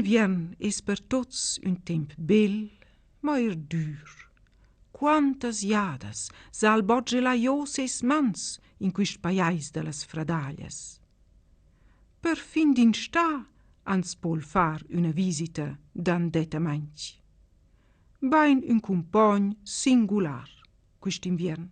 L'inviern es per tots un temp bel, ma dur. Quantas jadas s'al boggelaiò ses mans in quist paiais de las fradaglias. Per fin d'instà ans pol far una visita d'andetamaing. Bain un cumpagn singular quist inviern.